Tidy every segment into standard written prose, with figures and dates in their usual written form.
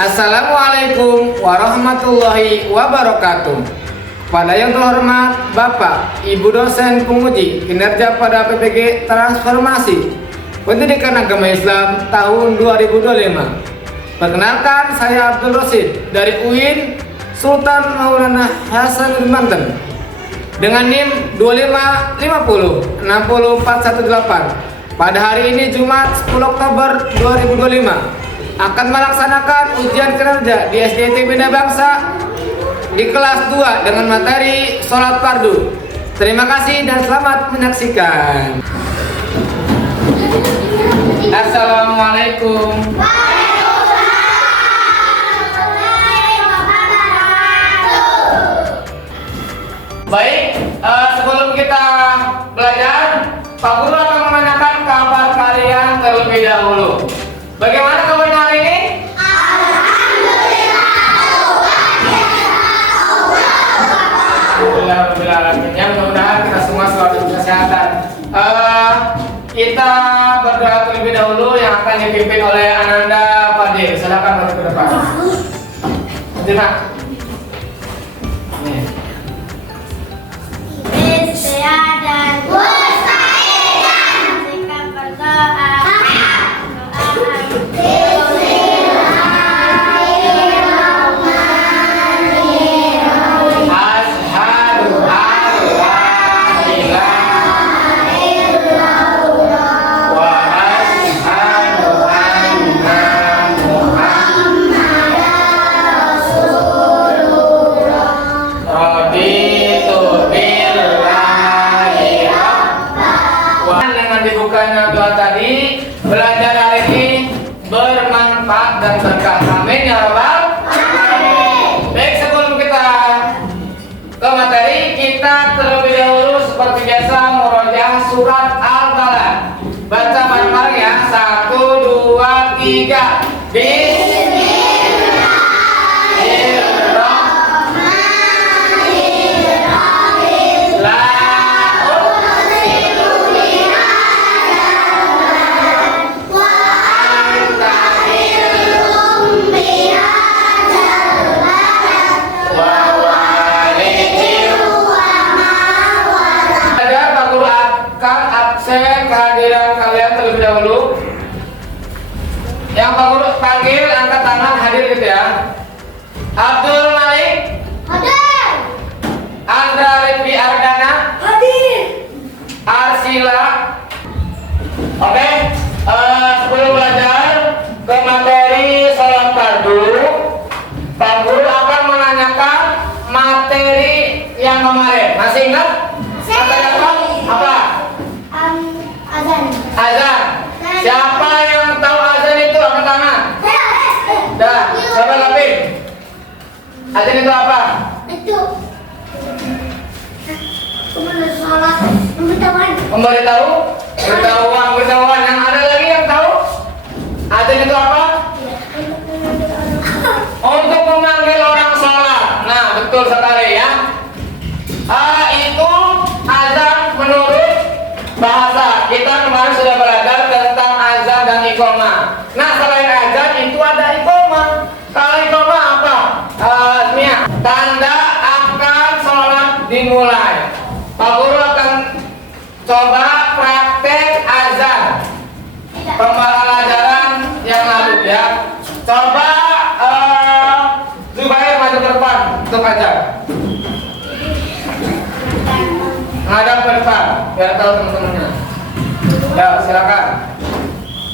Assalamualaikum warahmatullahi wabarakatuh. Pada yang terhormat Bapak, Ibu dosen penguji kinerja pada PPG Transformasi Pendidikan Agama Islam tahun 2025. Perkenalkan, saya Abdul Rosid dari UIN Sultan Maulana Hasanuddin Banten dengan NIM 2550 60418. Pada hari ini Jumat 10 Oktober 2025 akan melaksanakan ujian kinerja di SDIT Bina Bangsa di kelas 2 dengan materi sholat fardu. Terima kasih dan selamat menyaksikan. Assalamualaikum. Baik, sebelum kita belajar, Pak Guru akan menanyakan kabar kalian terlebih dahulu. Bagaimana kabarnya hari ini? Alhamdulillah. Mudah-mudahan kita semua selalu kesehatan. Kita berdoa terlebih dahulu yang akan dipimpin oleh Ananda Fadil. Silakan maju ke depan. Terima. Istiadat mustaidan sikap berdoa. Dibukanya doa tadi, belajar hari ini bermanfaat dan berkah. Amin ya rabbal alamin. Baik, sebelum kita ke materi, kita terlebih dahulu seperti biasa murojaah surat Al-Balad. Baca bareng-bareng ya. 1, 2, 3. Kehadiran kalian terlebih dahulu. Yang Pak Guru panggil angkat tangan hadir gitu ya. Abdul Malik Hadir. Andra Ritvi Ardana Hadir. Arsila. Oke, sebelum belajar ke materi sholat fardu, Pak Guru akan menanyakan materi yang kemarin. Masih ingat? Materi apa? Azan. Azan. Siapa yang tahu azan itu angkat tangan? Dah, siapa lapin? Azan itu apa? Itu kemudian sholat memberitahuan. Memberitahu? Beritahuan. Yang ada lagi yang tahu? Azan itu apa? Untuk memanggil orang sholat. Nah, betul sekali ya. Itu azan menurut bahasa. Kita kemarin sudah belajar tentang azan dan iqamah. Nah, selain azan itu ada iqamah. Kalau iqamah apa? Mia, tanda akan sholat dimulai. Pak Guru akan coba praktek azan pembelajaran yang lalu ya. Coba Zubair maju ke depan untuk azan. Ngadap ke depan biar tahu teman-temannya. Ya, silakan.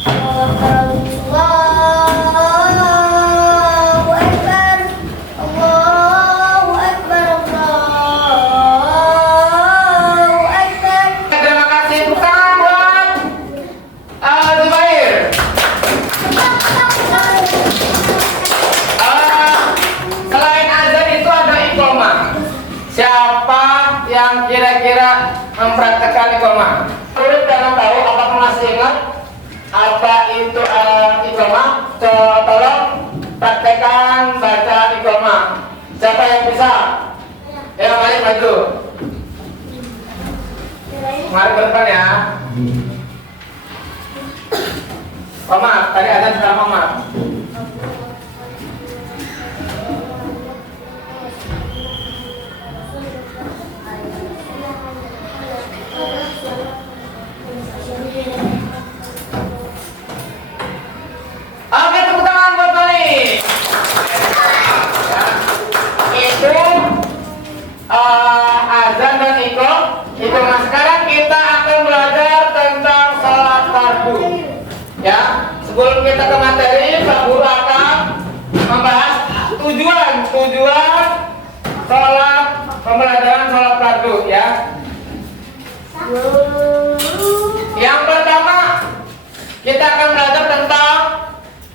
Allahu Akbar. Allahu Akbar. Allahu Akbar. Terima kasih bukan buat Zubair. Selain azan itu ada iqamah. Siapa yang kira-kira mempraktekkan iqamah? Perlu jangan tahu, apakah masih ingat apa itu iqamah? Tolong praktekkan baca iqamah. Siapa yang bisa? Ya, mari maju. Mari ke depan ya. Omar, tadi ada sudah Omar. sebelum kita ke materi, Pak Guru akan membahas tujuan sholat pembelajaran sholat fardu ya. Yang pertama kita akan belajar tentang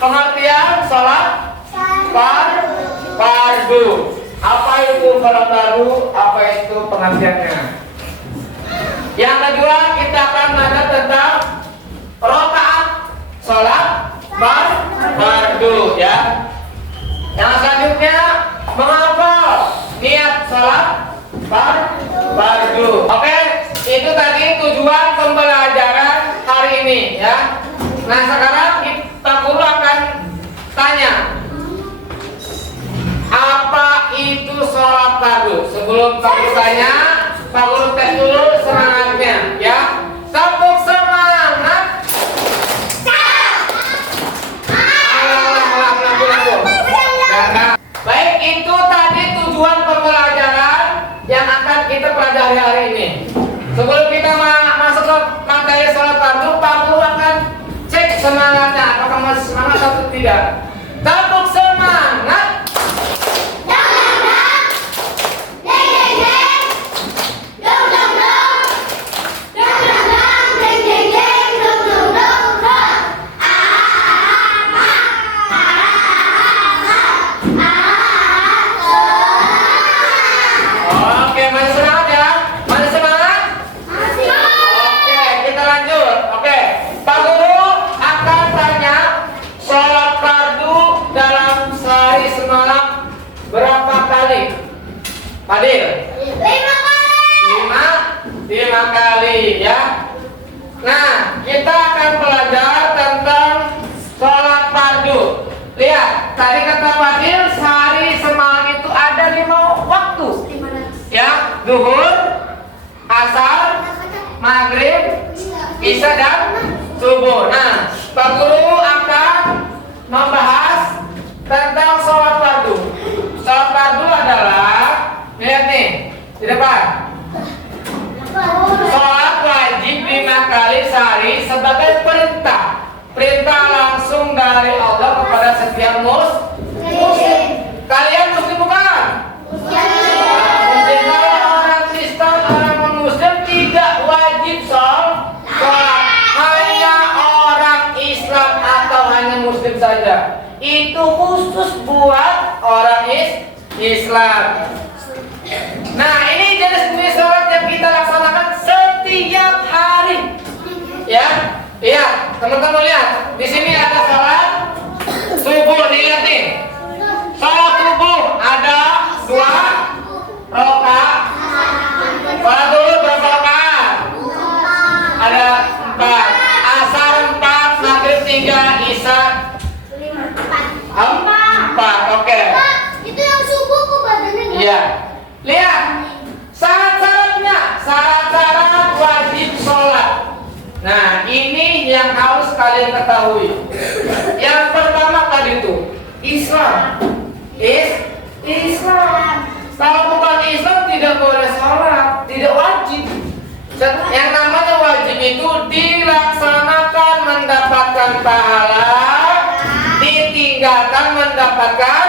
pengertian sholat fardu. Apa itu sholat fardu? Apa itu pengertiannya? Yang kedua kita akan belajar tentang rakaat sholat fardu ya. Yang selanjutnya menghafal niat sholat fardu. Oke, itu tadi tujuan pembelajaran hari ini ya. Nah sekarang kita Guru akan tanya, apa itu sholat fardu? Sebelum Pak Guru tanya, Pak Guru tes dulu semangatnya ya. Tepuk semangat. Baik, itu tadi tujuan pembelajaran yang akan kita pelajari hari ini. Sebelum kita masuk ke materi sholat fardu, Pak Guru akan cek semangatnya, apakah masih semangat atau tidak. Tepuk semangat. Oke, masih semangat ya? Masih semangat? Oke, kita lanjut. Oke, Pak Guru akan tanya, sholat fardu dalam sehari semalam berapa kali? Fadil? 5 kali. 5 kali ya. Nah, kita akan belajar tentang sholat fardu. Lihat, tadi kata Fadil sehari semalam itu ada 5 waktu. Ya, zuhur, asar, maghrib, isya dan subuh. Nah, Pak Guru akan membahas tentang sholat fardu. Sholat fardu adalah, lihat nih di depan. Sholat wajib 5 kali sehari sebagai perintah. Perintah langsung dari Allah kepada setiap muslim. Kalian muslim bukan? Orang Kristen, orang non-Muslim tidak wajib sholat. Hanya orang Islam atau hanya Muslim saja. Itu khusus buat orang Islam. Nah, ini jenis sholat yang kita laksanakan setiap hari. Ya, iya, teman-teman lihat. Di sini ada sholat subuh, dilihat nih. Sholat subuh ada 2 rakaat. Sholat zuhur berapa rakaat? Ada 4. Asar 4, maghrib 3, isya 4. Oke. Itu yang subuh kok badannya nggak? Iya. Lihat syarat-syaratnya. Syarat-syarat wajib sholat. Nah, ini yang harus kalian ketahui. Yang pertama tadi itu Islam. Islam. Kalau bukan Islam tidak boleh sholat, tidak wajib. Yang namanya wajib itu dilaksanakan mendapatkan pahala, ditinggalkan mendapatkan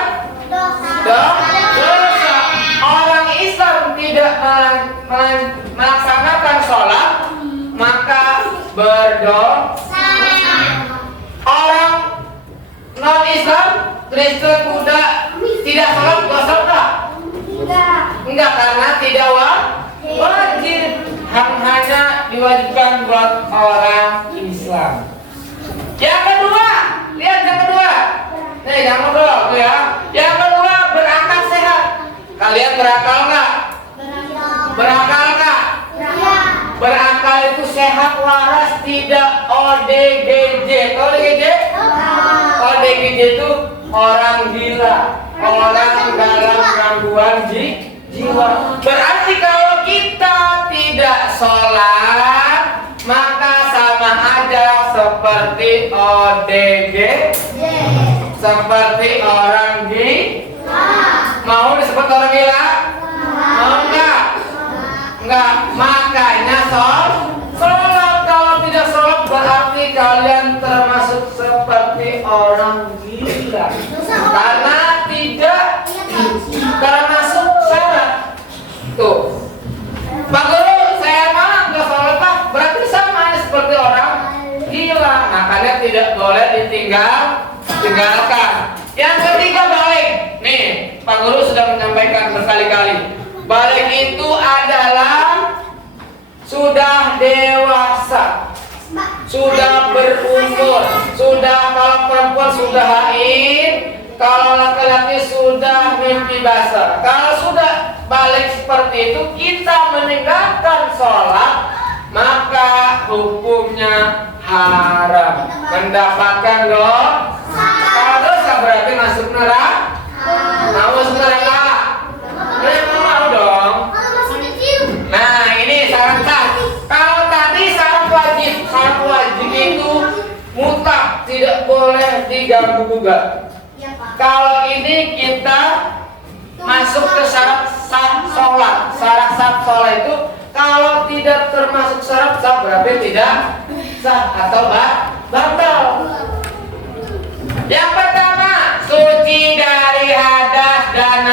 dosa. Orang Islam tidak melaksanakan sholat maka berdosa. Orang non Islam, Kristen, Buddha tidak sholat dosa enggak? Enggak, karena tidak wajib. Hanya diwajibkan buat orang Islam. Yang kedua, lihat yang kedua. Nih, yang kedua tuh ya. Yang kedua, berakal sehat. Kalian berakal nggak? Berakal nggak? Berakal itu sehat waras, tidak ODGJ. Tahu ODGJ? ODGJ itu orang gila, orang dalam gangguan jiwa. Berarti kalau kita tidak sholat maka sama aja seperti ODG, seperti orang gila. Mau disebut orang gila? Mau enggak? Enggak. Makanya sholat. Kalau tidak sholat berarti kalian termasuk seperti boleh tinggalkan. Yang ketiga balik. Nih, Pak Guru sudah menyampaikan berkali-kali. Balik itu adalah sudah dewasa, sudah berumur, sudah kalau perempuan sudah haid, kalau laki-laki sudah mimpi basah. Kalau sudah balik seperti itu, kita meninggalkan sholat, maka hukumnya haram, mendapatkan dosa. Kalau dosa berarti masuk neraka. Masuk neraka. Mau dong. Nah, ini syarat sah. Kalau tadi syarat wajib itu mutlak, tidak boleh diganggu gugat. Kalau ini kita masuk ke syarat sah sholat. Syarat sah sholat itu kalau tidak termasuk syarat sah berarti tidak sah atau batal. Yang pertama, suci dari hadas dan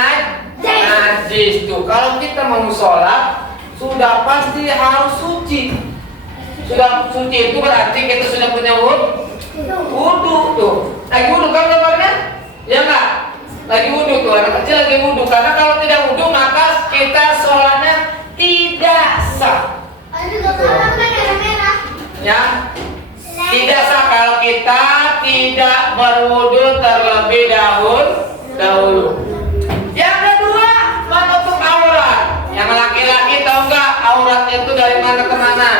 najis. Tuh, kalau kita mau sholat sudah pasti harus suci. Sudah suci itu berarti kita sudah punya wudu tuh. Lagi wudu kan gambarnya? Ya enggak? Lagi wudu tuh, anak kecil lagi wudu. Karena kalau tidak wudu maka kita sholatnya tidak sah. Ya, tidak sah kalau kita tidak berwudu terlebih dahulu. Yang kedua, menutup aurat. Yang laki-laki tahu nggak auratnya itu dari mana ke mana?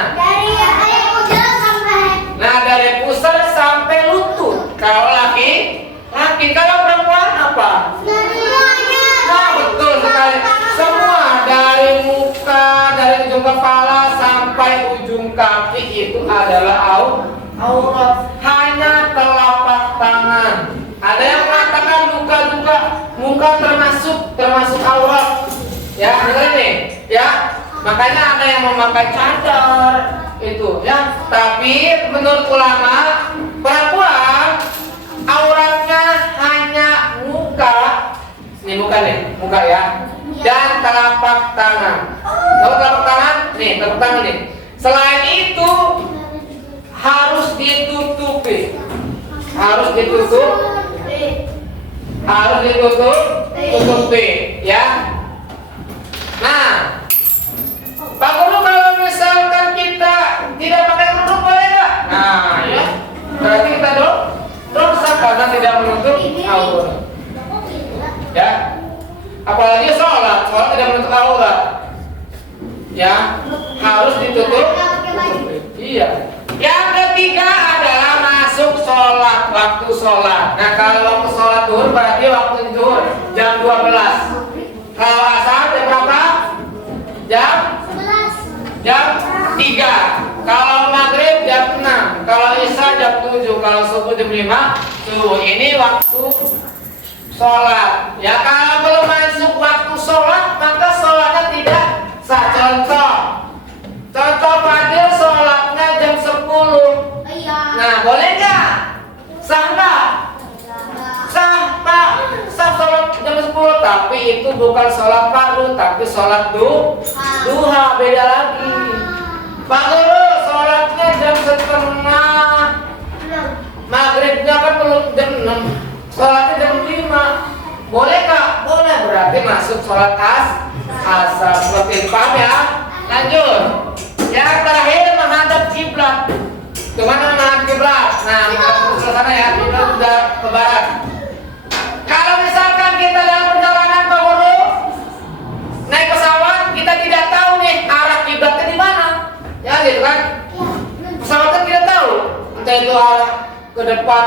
Dari pusar sampai lutut. Kalau laki, kalau perempuan apa? Nah, betul sekali. Semua dari muka, dari ujung kepala sampai ujung kaki itu adalah aurat. Hanya telapak tangan. Ada yang mengatakan muka termasuk aurat. Ya, benar nih. Ya, makanya ada yang memakai cadar itu ya. Tapi menurut ulama perempuan auratnya hanya muka. Ini muka ya. Dan telapak tangan. Tahu telapak tangan? Nih, telapak tangan nih. Selain itu harus ditutupi. Tutupi ya. Nah, Pak Guru, kalau misalkan kita tidak pakai kerudung boleh nggak? Nah, ya, berarti kita dosa karena tidak menutup aurat. Ya, apalagi sholat tidak menutup aurat. Ya, harus ditutup. Iya. Yang ketiga adalah masuk sholat, waktu sholat. Nah, kalau waktu sholat zuhur berarti waktu zuhur jam 12. Kalau asar jam berapa? Jam 3. Kalau maghrib jam 6. Kalau isya jam 7. Kalau subuh jam 5 subuh. Ini waktu sholat. Ya, kalau belum masuk waktu sholat maka sholatnya tidak sah. Contoh Fadil sholatnya jam 10. Nah, boleh nggak? Sah nggak? Sah, Pak. Sah sholat jam 10. Tapi itu bukan sholat fardu, tapi sholat duha, beda lagi. Pak Guru, sholatnya jam 5:30. Maghribnya kan belum jam 6. Sholatnya jam 5. Boleh nggak? Boleh, berarti masuk sholat asar. Seperti itu, paham ya? Lanjut. Yang terakhir menghadap kiblat. Kemana menghadap kiblat? Nah, menghadap ke sana ya. Kita sudah ke barat. Kalau misalkan kita dalam perjalanan Pak Guru naik pesawat, kita tidak tahu nih arah kiblatnya di mana. Ya gitu kan? Pesawat kan tidak tahu. Entah itu arah ke depan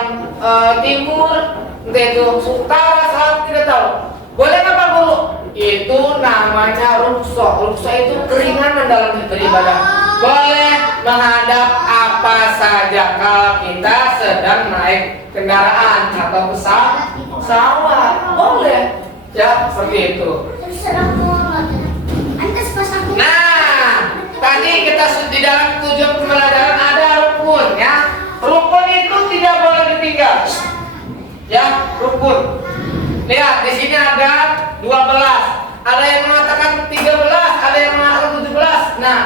timur, entah itu utara, selatan, tidak tahu. Boleh nggak Pak Guru? Itu namanya rukhsah. Rukhsah itu keringanan dalam beribadah. Boleh menghadap apa saja kalau kita sedang naik kendaraan atau pesawat. Boleh. Ya, seperti itu. Nah, tadi kita di dalam tujuan pembelajaran ada rukun ya. Rukun itu tidak boleh ditinggal. Ya, rukun. Lihat, di sini ada 12. Ada yang mengatakan 13, ada yang mengatakan 17. Nah,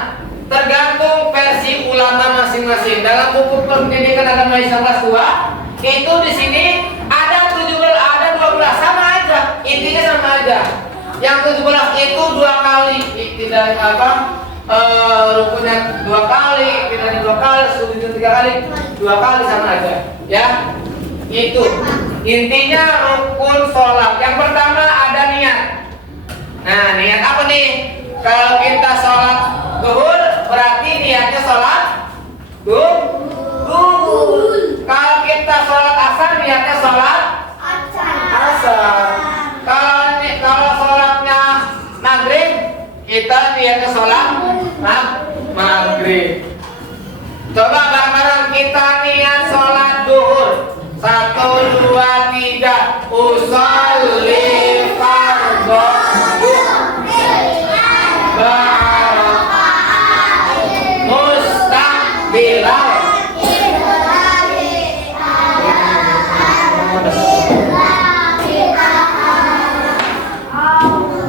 tergantung versi ulama masing-masing. dalam buku pendidikan agama Islam kelas 2 itu di sini ada 12 sama aja, intinya sama aja. Yang 17 itu 2 kali, tidak rukunnya 2 kali, tidak 2 kali, sujud 3 kali, 2 kali sama aja, ya. Itu intinya rukun sholat. Yang pertama ada niat. Nah, niat apa nih? Kalau kita sholat zuhur berarti niatnya sholat zuhur. Kalau kita sholat asar niatnya sholat asar. Kalau sholatnya maghrib kita niatnya sholat maghrib. Coba bareng-bareng kita niat sholat zuhur. 1, 2, 3. Usolli fardhu mustaqbilal.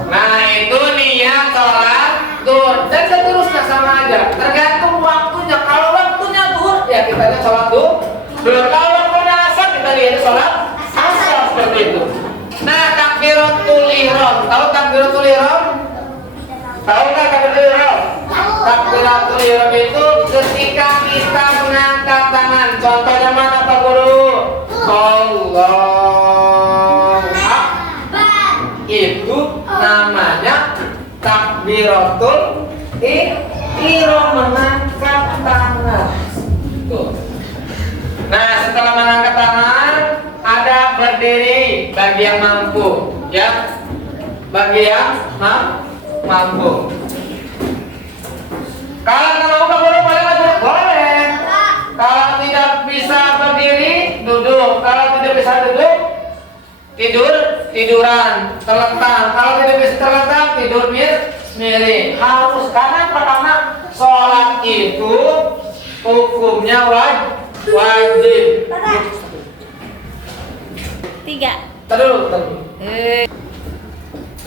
Nah itu niat sholat zuhur dan seterusnya sama aja, tergantung waktunya. Kalau waktunya zuhur ya kita lihat sholat zuhur. Kalau waktunya asar kita lihat sholat asar, seperti itu. Nah takbiratul ihram, tahu takbiratul ihram? Tahu nggak takbiratul ihram? Takbiratul ihram itu ketika kita mengangkat tangan. Contohnya mana Pak Guru? Allah. Itu namanya takbiratul ihram, mengangkat tangan. Tuh. Nah, setelah mengangkat tangan ada berdiri bagi yang mampu, ya. Bagi yang mampu. Kalau Pak Guru boleh. Kalau tidak bisa berdiri, duduk. Kalau tidak bisa duduk, tiduran, terlentang. Kalau tidak bisa terlentang, tidur miring. Harus, karena pertama sholat itu hukumnya wajib. 3. Terus.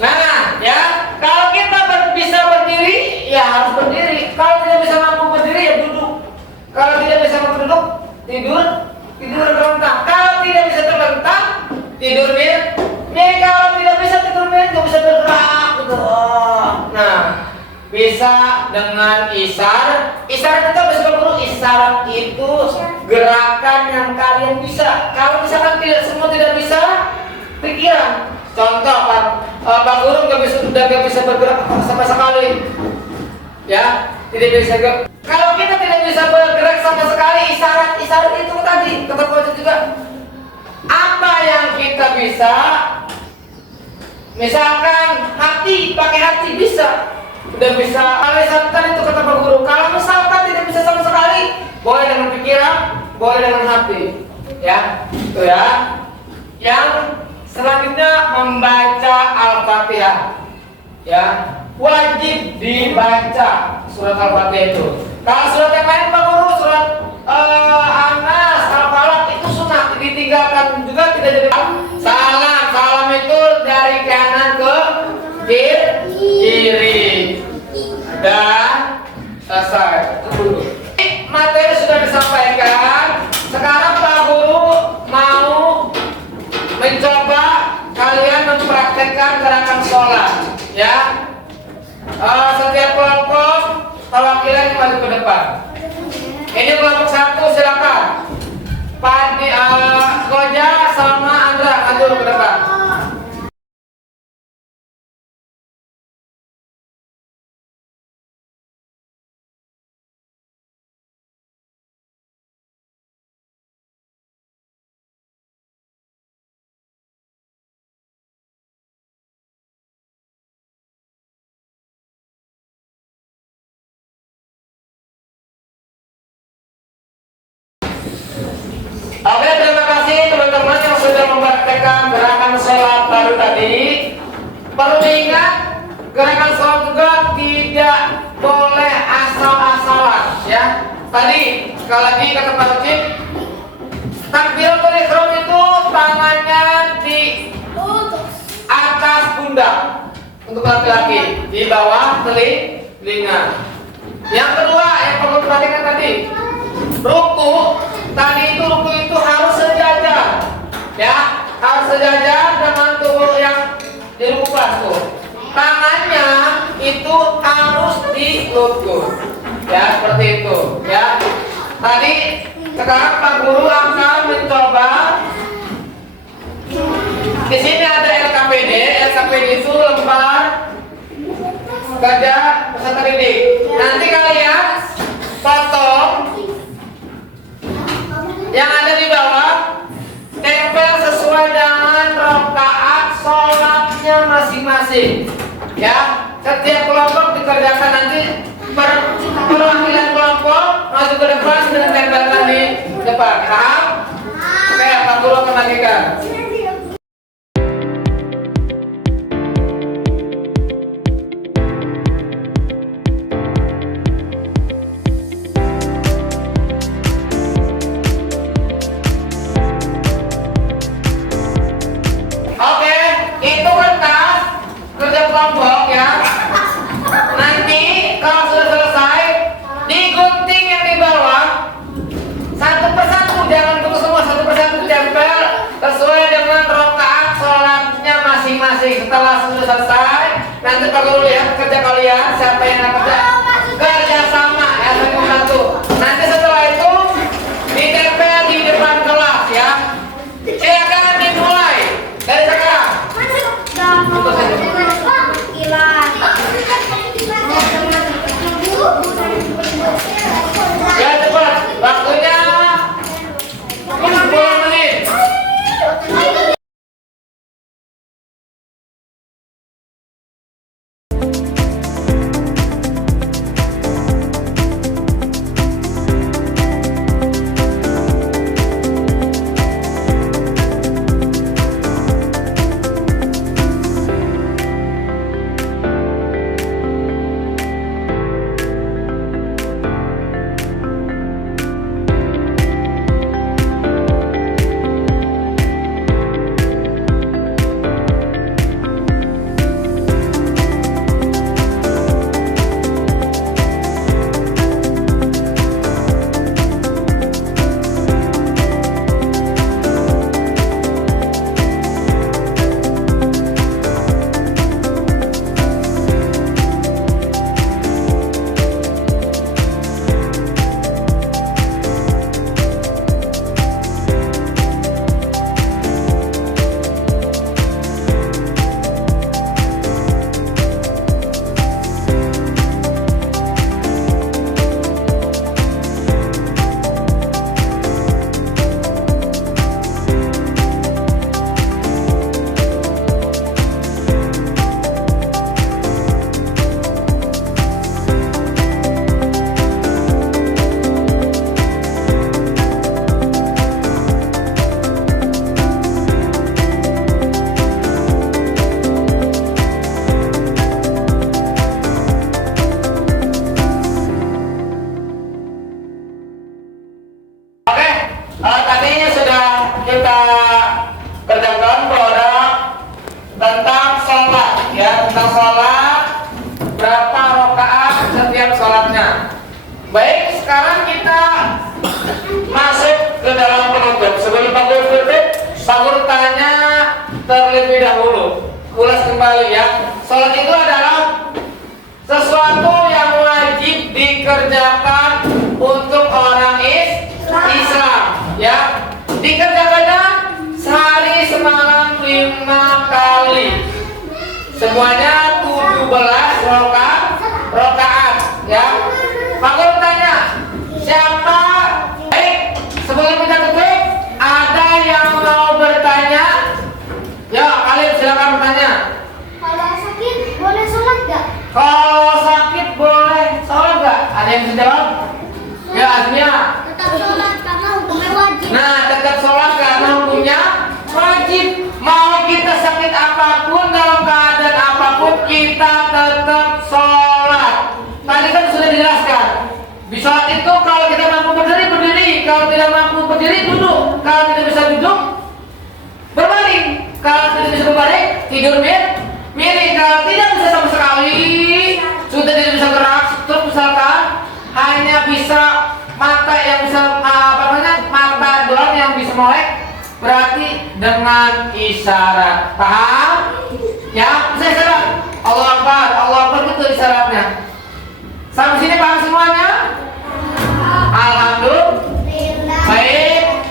Nah, ya kalau kita bisa berdiri, ya harus berdiri. Kalau tidak bisa mampu berdiri, ya duduk. Kalau tidak bisa mampu duduk, tidur terlentang. Kalau tidak bisa terlentang, tidur miring. Kalau tidak bisa tidur miring, nggak bisa bergerak gitu. Nah, bisa dengan isyarat. Isyarat itu bisa Guru. Isyarat itu gerakan yang kalian bisa. Kalau misalkan tidak bisa, pikiran. Contoh Pak Guru nggak bisa bergerak sama sekali, ya, tidak bisa. Kalau kita tidak bisa bergerak sama sekali, isyarat itu tadi tetap wajib juga. Apa yang kita bisa? Misalkan pakai hati bisa. Udah bisa alisankan itu kata Pak Guru. Kalau misalkan tidak bisa sama sekali, boleh dengan pikiran, boleh dengan hati, ya. Itu ya. Yang selanjutnya membaca Al-Fatihah, ya, wajib dibaca surat Al-Fatihah itu. Kalau surat yang lain Pak Guru, surat An-Nas, Al-Falaq itu sunnah, ditinggalkan juga, tidak jadi. Salam itu dari kanan ke kiri. Dan selesai. Materi sudah disampaikan. Sekarang Pak Guru mau mencoba kalian mempraktekkan gerakan sholat, ya. Setiap kelompok perwakilan maju ke depan. Ini kelompok 1, silakan. Goja sama Andra maju ke depan. Oke, terima kasih teman-teman yang sudah mempraktekkan gerakan sholat baru tadi. Perlu diingat, gerakan sholat juga tidak boleh asal-asalan, ya. Tadi sekali lagi kata Pak Ucip, takbiratul ihram itu tangannya di atas pundak untuk laki-laki, di bawah telinga. Yang kedua yang perlu perhatikan tadi, ruku, tadi itu ruku itu harus sejajar, ya, harus sejajar dengan tubuh yang dirukukan tuh. Tangannya itu harus di lutut, ya, seperti itu, ya. Tadi sekarang Pak Guru akan mencoba. Di sini ada LKPD. LKPD itu lembar kerja peserta didik. Nanti kalian potong yang ada di bawah, tempel sesuai dengan rakaat sholatnya masing-masing. Ya, setiap kelompok dikerjakan nanti perwakilan kelompok masuk ke depan dengan tempelan di depan. Paham? Oke, Pak Guru akan bagikan. Oke, itu kertas kerja kelompok ya. Nanti kalau sudah selesai, digunting yang di bawah satu persatu, jangan putus semua, satu persatu tempel sesuai dengan rakaat sholatnya masing-masing. Setelah sudah selesai, nanti Pak Guru lihat kerja kalian siapa yang akan kerja sama ya, satu. Nanti setelah itu ditempel di depan kelas ya. Silakan dimulai dari sekarang. Untuk saja. Ya cepat, waktunya 10 menit. Tadi sudah kita kerjakan produk tentang sholat ya, tentang sholat berapa rakaat setiap sholatnya. Baik, sekarang kita masuk ke dalam penutup. Sebelum Pak Guru tutup, Pak Guru tanya terlebih dahulu, ulas kembali ya. Sholat itu adalah sesuatu yang wajib dikerjakan untuk orang Islam ya, dikerjakannya sehari semalam 5 kali, semuanya 17 rakaat ya. Pak Guru tanya, siapa? Baik, sebelum kita tutup, ada yang mau bertanya? Ya, kalian silakan bertanya. Kalau sakit boleh sholat nggak? Kalau sakit boleh sholat nggak? Ada yang bisa jawab? Ya, artinya Tetap sholat karena hukumnya wajib. nah, tetap sholat karena hukumnya wajib. Mau kita sakit apapun, dalam keadaan apapun, kita tetap sholat. Tadi kan sudah dijelaskan. Di sholat itu kalau kita mampu berdiri, berdiri. Kalau tidak mampu berdiri, duduk. Kalau tidak bisa duduk, berbaring. Kalau tidak bisa berbaring, tidur miring. Kalau tidak bisa sama sekali, sudah tidak bisa gerak, terus misalkan hanya bisa mata yang bisa mata doang yang bisa melek, berarti dengan isyarat. Paham? Ya, bisa isyarat. Allah Akbar itu isyaratnya. Sampai sini paham semuanya? Alhamdulillah. Baik,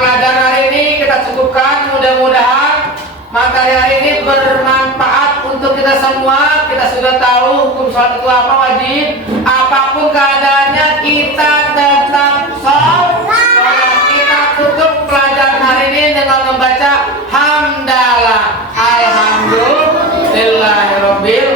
pelajaran hari ini kita cukupkan. Mudah-mudahan materi hari ini bermanfaat untuk kita semua. Kita sudah tahu hukum sholat itu apa, wajib. Apapun keadaannya kita tetap sholat. Kita tutup pelajaran hari ini dengan membaca hamdalah. Alhamdulillahirabbil